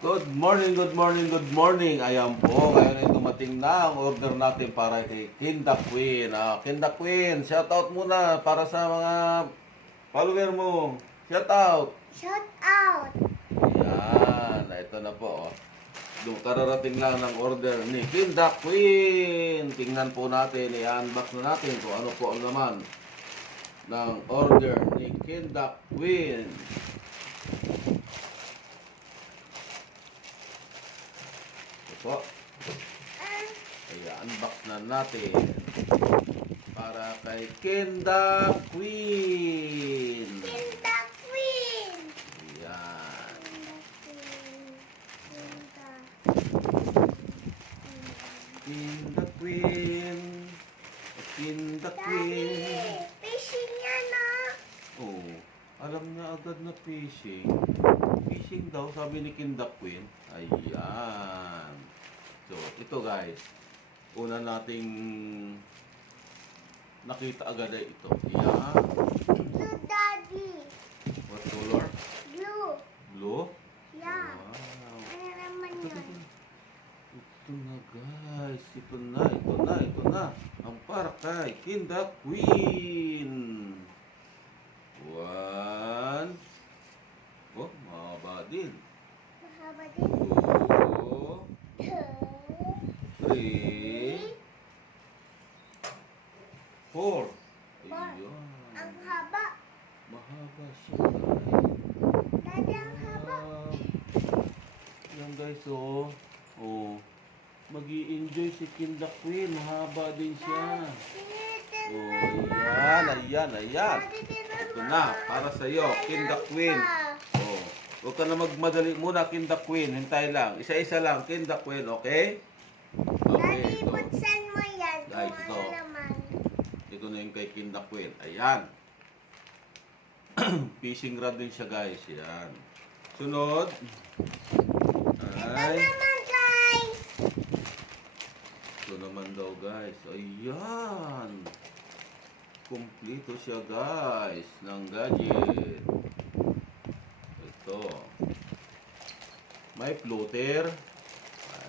Good morning, good morning, good morning. Ayan po, ngayon ay dumating na ang order natin para kay Kinda Queen. Kinda Queen, shout out muna para sa mga follower mo. Shout out. Shout out! Ayan, ito na po. Kararating lang ng order ni Kinda Queen. Tingnan po natin, i-unbox na natin kung ano po ang laman ng order ni Kinda Queen. Po. Ayan, unbox na natin para kay Kinda Queen. Kinda Queen! Ayan. Kinda Queen. Kinda Queen. Daddy, fishing yan ah! Oh, alam na agad na fishing. Fishing daw, sabi ni Kinda Queen. Ayan. So, ito guys. Una nating nakita agad ay ito. Ayan. Blue, Daddy! What color? Blue! Blue? Yeah! Wow. Ano naman Ito, yun? ito na guys. Ito na. Ang para kay Kinda Queen. One. Oh, mahaba din. Mahaba din. 2, 3, 4. Ayun. Ang haba! Mahaba siya. Daddy, ang haba! Wow. Yan guys, oh. Oh. Mag-i-enjoy si Kinda Queen. Mahaba din siya. Tinitin Oh, ayan. Daddy, tinitin Ito na, para sa iyo, Kinda Queen. Oh. Huwag ka na magmadali muna, Kinda Queen. Hintay lang. Isa-isa lang, Kinda Queen, okay? Okay, Daddy, ito. buksan mo yan Guys, kung ito. ano naman. Ito na yung kay Kinda Queen. Ayan. Fishing rod din siya, guys. Ayan. Sunod. Ito Ay. naman, guys! Ito naman daw, guys. Ayan. Kompleto siya, guys, ng gadget. Ito. May floater.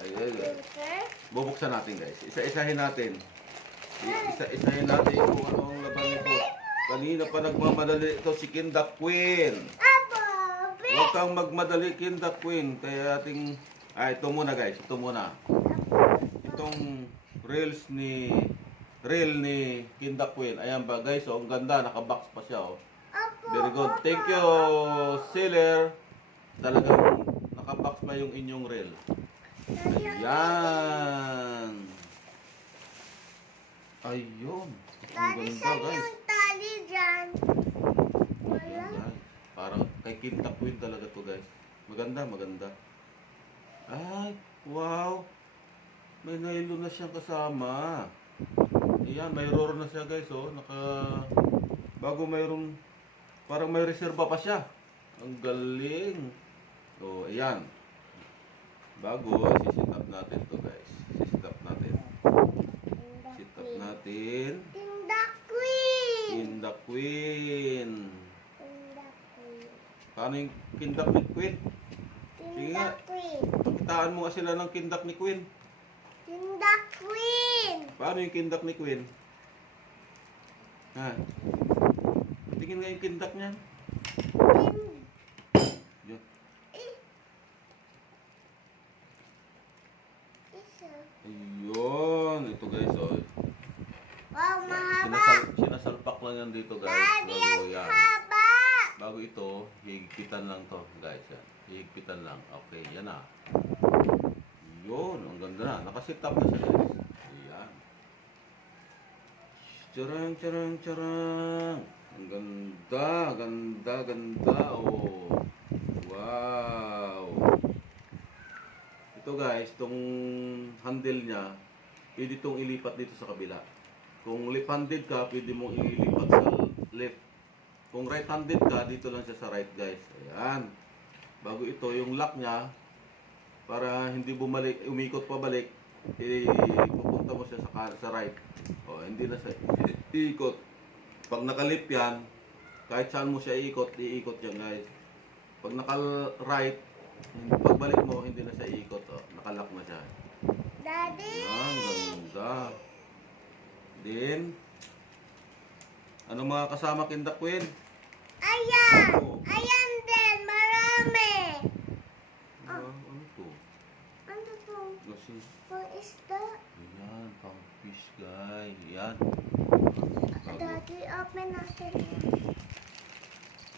Ay. Okay? Bubuksan natin, guys. Isa-isahin natin. Isa-isahin natin kung ano ang laban nito. Kanina pa nagmamadali ito si Kinda Queen. Apo! Huwag kang magmadali, Kinda Queen. Kaya ating... ito muna, guys. Ito muna. Itong reel ni Kinda Queen. Ayan ba, guys. Oh, ang ganda. Nakabox pa siya, oh. Apo! Very good. Thank you, seller. Talagang nakabox pa yung inyong reel. Ayan. Ayun. Ang Daddy, ganda, saan guys. yung tali dyan? Wala. Ayan. Parang kay Kinda Queen talaga to, guys. Maganda. Ay, wow. May nylon na siyang kasama. Ayan, may roar na siya, guys, oh. Bago mayroong, parang may reserva pa siya. Ang galing. So, ayan. Bago, sisit up natin to, guys. Sisit up natin. Sit up natin. Kinda Queen! Kinda Queen. Kinda Queen. Paano yung kindak ni Queen? Sige Kinda nga. Queen. Pakitaan mo nga sila ng kindak ni Queen. Kinda Queen! Paano yung kindak ni Queen? Ha? Tingin nga yung kindak niyan. Kin... Yun. Eh. Isa. Ayun. Ito, guys, oh. Wow, mahaba! Sinasalpak lang yan dito, guys. Daddy, Bago ang yan. haba! Bago ito, higpitan lang to, guys. Yan. Higpitan lang. Okay, yan na. Yun, ang ganda na. Nakasit up na siya, guys. Ayan. Charang. Ang ganda. Oh. Wow. Ito, guys, itong handle niya, pwede itong ilipat dito sa kabila. Kung left-handed ka, pwede mong ilipat sa left. Kung right-handed ka, dito lang siya sa right, guys. Ayan. Bago ito, yung lock niya, para hindi bumalik, umikot pa balik, pupunta mo siya sa right. O, hindi na siya iikot. Pag nakalip yan, kahit saan mo siya iikot yan, guys. Pag naka-right, Pagbalik mo, hindi na siya ikot. Oh. Nakalak na siya. Daddy. Yan, ganda. Din. Ano mga kasama Kinda Queen? Ayan. Oh. Ayan din. Marami. Ano to? Ano po? Kasi, Pang isda. ayan, pang fish guys. Ayan. Daddy, open natin.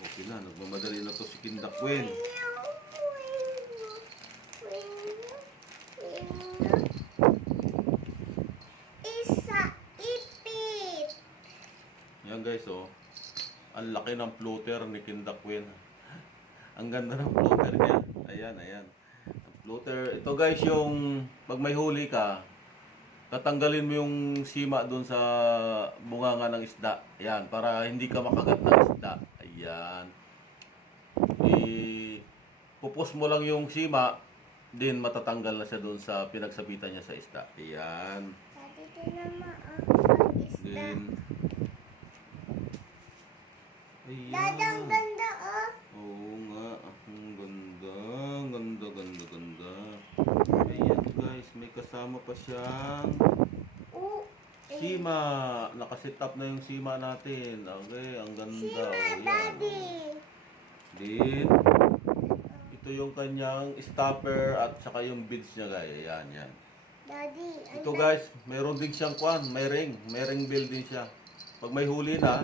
Okay na, nagmamadali na to si Kinda Queen. Isa ipit. Yan guys, oh. Ang laki ng floater ni Kinda Queen. Ang ganda ng floater niya. Ayan, ayan. Ang floater. Ito guys, yung pag may huli ka, tatanggalin mo yung sima doon sa bunganga ng isda. Ayan, para hindi ka makagat ng isda. Ayan. Pupos mo lang yung sima, din matatanggal na siya doon sa pinagsabitan niya sa isda. Ayan. Daddy, tinan mo, pang isda. Din. Ayan. Daddy, ang ganda, oh. Oo nga, ang ganda, ganda, ganda, ganda. Ayan guys, may kasama pa siyang Oh, sima. Nakasit up na yung sima natin. Okay, ang ganda. Sima, Ayan. Daddy. Din, ito yung kanyang stopper at saka yung beads niya guys. Ayan, yan. Daddy, Ito guys, mayroon din siyang kwan, may ring bill din siya. Pag may huli na,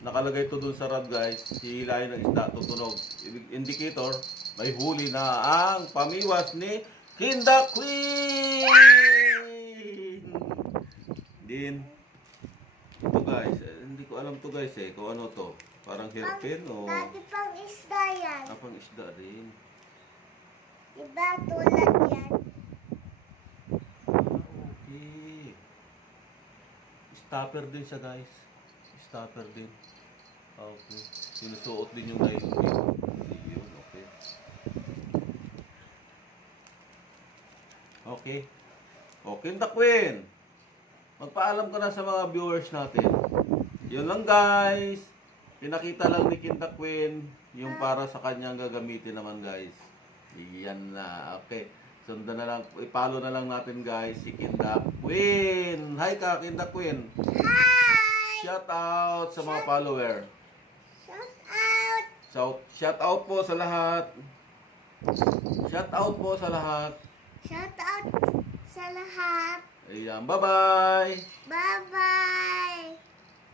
nakalagay ito dun sa rod guys, hihilahin ng isda, tutunog. Indicator, may huli na ang pamiwas ni Kinda Queen! Din, ito guys, hindi ko alam to guys kung ano to. Parang hairpin o Daddy, pang isda yan. apang isda din. Diba, tulad yan. Okay. Stopper din siya guys. Stopper din. Okay. Sinusuot din yung nylon dito. Yun, okay. Okay. Okay, Kinda Queen. Magpaalam ka na sa mga viewers natin. Yun lang guys. Pinakita lang ni Kinda Queen yung para sa kanyang gagamitin naman guys. Yan na. Okay. Sundan na lang. I-follow na lang natin guys si Kinda Queen. Hi ka, Kinda Queen. Hi! Shout out sa mga follower. Shout out! Shout out po sa lahat. Shout out po sa lahat. Shout out sa lahat. Ayan, bye-bye. Bye-bye!